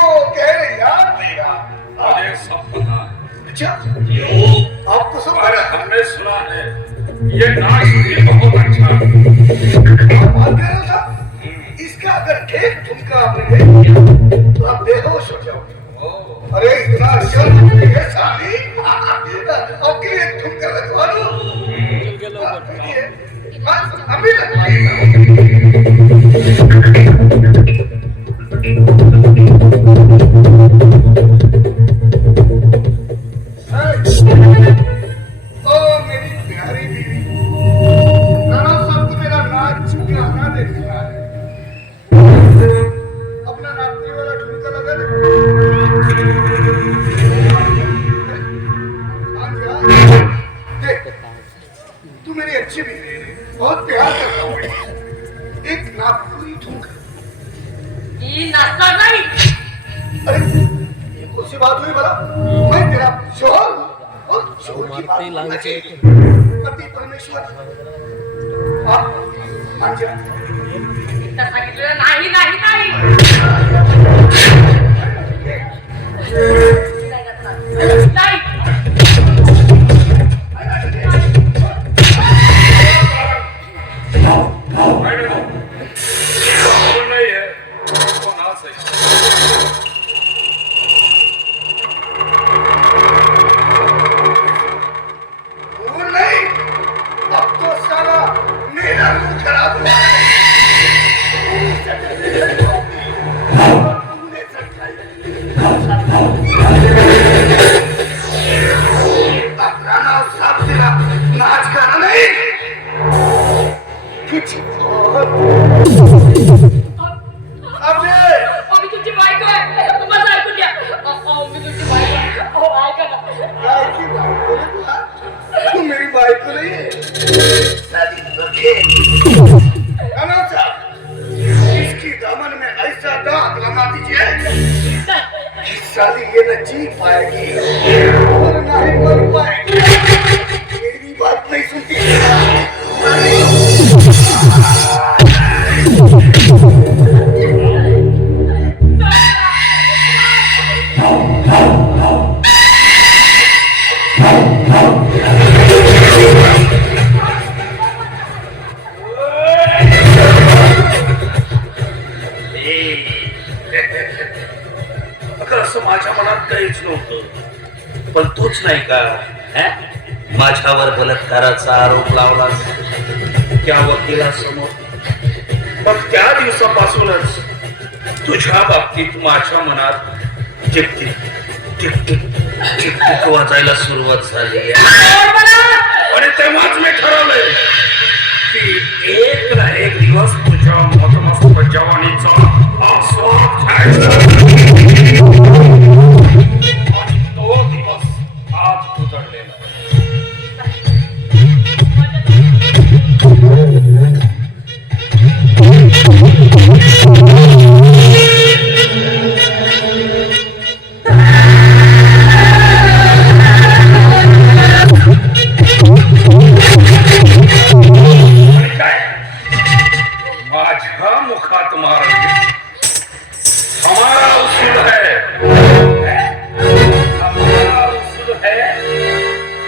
वो कह याद देगा। मुझे सब पता है। अच्छा, आपको सब अरे हमने सुना है ये नाच भी बहुत अच्छा है। बात कह रहे हो साहब, इसका अगर ठीक ठुमका आपने नहीं किया तो आप बेहोश हो जाओगे। अरे इतना शर्म है साली, आपके लिए एक ठुमका लगवा दो। अभी ओ मेरी प्यारी बीवी, नाना साहब को मेरा नाच गाना देखना है। अपना रात्रि वाला ठुमका लगा दे। तू मेरी अच्छी बीवी है, बहुत प्यार करता हूँ। एक नागपुरी ठुमका। ये नाश्ता नहीं। अरे ये कौन सी बात हुई भला? मैं तेरा शोहर हूँ और शोहर की बात मानना चाहिए। पति परमेश्वर आप मान जा। इतना सांगितलेलं नाही नाही नाही नाही नहीं है वो ना सही। वो नहीं, अब तो साला मेरा मुंह खराब हुआ है। तुमने सच्चाई अपना नाम साफ तेरा नाच गाना नहीं कुछ और। अबे मी तुमची बायको आहे. माझं ऐकून घ्या. मी तुमची बायको आहे. ऐका ना. काय की बात बोले तू हा? तू मेरी बायको नहीं है, साली बखे। अनाचा, इसकी दामन में ऐसा दांत लगा दीजिए कि साली ये न जी पाएगी और न ही मर पाएगी। मेरी बात नहीं सुनती। असं माझ्या मनात काहीच नव्हतं, पण तूच नाही का माझ्यावर बलात्काराचा आरोप लावलास त्या वकिलासमोर. मग त्या दिवसापासूनच तुझ्या बाबतीत माझ्या मनात टिकटिक टिकटिक टिकटिक वाजायला सुरुवात झाली. आणि तेव्हाच मी ठरवलंय की एक ना एक दिवस तुझ्या मधमस्त जवानीचा आस्वाद घ्यायचा. तो दिवस आज उजळलेला. माझ्या मुखात मारले हमारा उसूल है, हमारा उसूल है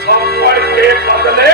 थप्पड़ के बदले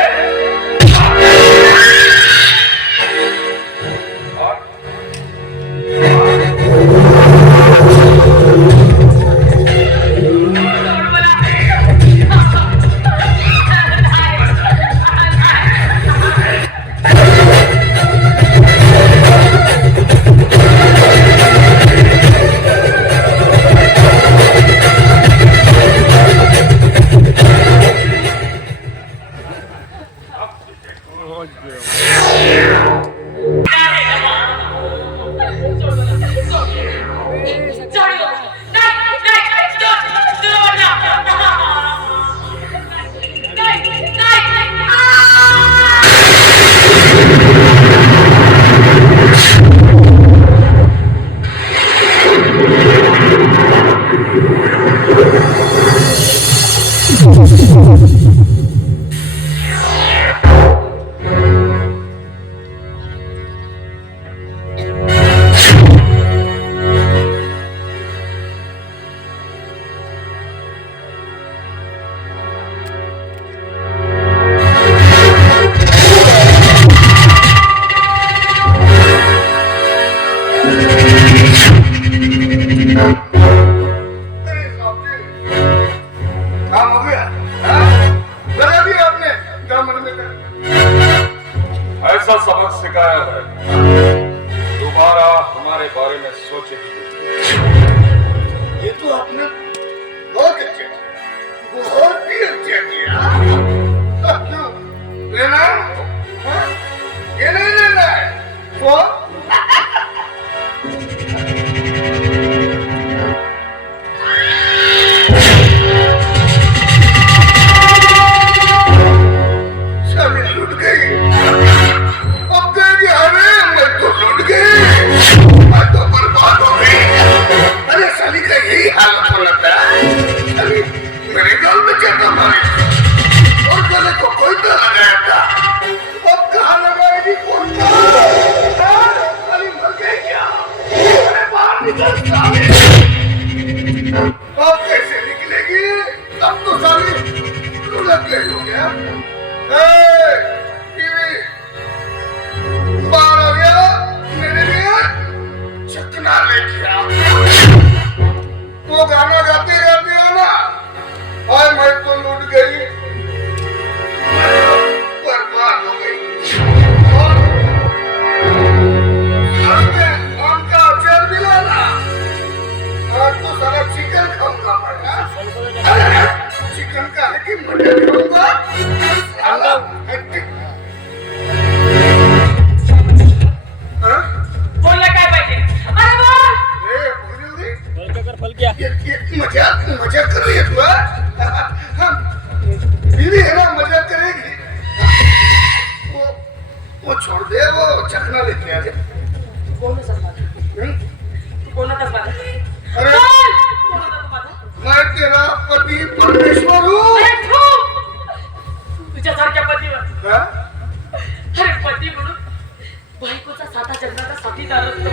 यही हालत होता है। अरे मेरे गाल में क्या मारे और गले को कोई तो लगाया था, अब कहाँ लगाएगी कौन सा? अरे मर गए क्या? अरे बाहर निकल साले। अब कैसे निकलेगी? अब तो साले लुढ़क गए हो गया। बीवी बाहर आ गया मेरे लिए चकना लेके आ। वो गाना गाते गाते आना और मैं तो लूट गई, मैं तो बर्बाद हो गई। और आम का अचार भी लाना, आज तो सारा चिकन खाऊंगा मैं। चिकन का है कि मटन खाऊंगा साला। बोलला काय पाहिजे? अरे बोल. ए, बोल फल क्या ये मजाक कर रही है तू? हम बीवी है ना, मजाक करेगी। वो छोड़ दे, वो चखना लेके आ जाए। कोणाचा माझा? कोणाचाच माझा? अरे बोल. कोणाचा माझा? मैं तेरा पति परमेश्वर हूँ। अरे तू तुझ्यासारख्या पतीवर. हाँ? अरे पती म्हणून बायकोचा साधा जन्माचा साथीदार असतो,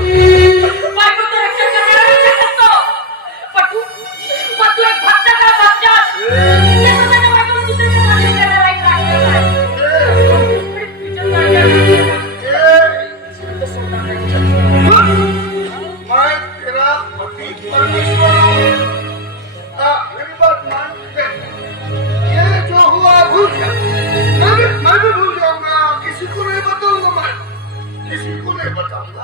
बायकोचं रक्षण करणारा रक्षक असतो. पण तू एक भक्त का भक्त? त्या स्वतःच्या बायकोला दुसऱ्याच्या साथी द्यायला लायक आहे. शांत सोडणार नाही. मैं तेरा पति परमेश्वर हूँ। मेरी बात मान ले। ये जो हुआ भूल जा। मैं भी भूल जाऊंगा, किसी को नहीं बताऊंगा, मैं किसी को नहीं बताऊंगा।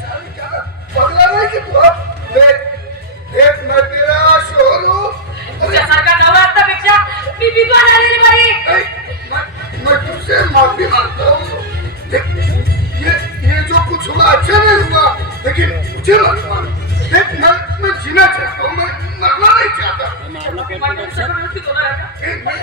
सारी क्या पगला नहीं कि तू? देख मैं तेरा शोहर हूँ। तुझ्यासारखा नवरा असण्यापेक्षा मी विधवा झालेली बरी. मैं तुझसे माफी मांगता हूँ। देख ये जो कुछ हुआ अच्छा नहीं हुआ, लेकिन मुझे मत मार। देख मैं जीना चाहता हूँ, मैं मरना नहीं चाहता। माझ्या सगळं व्यवस्थित होणार आहे का? मैं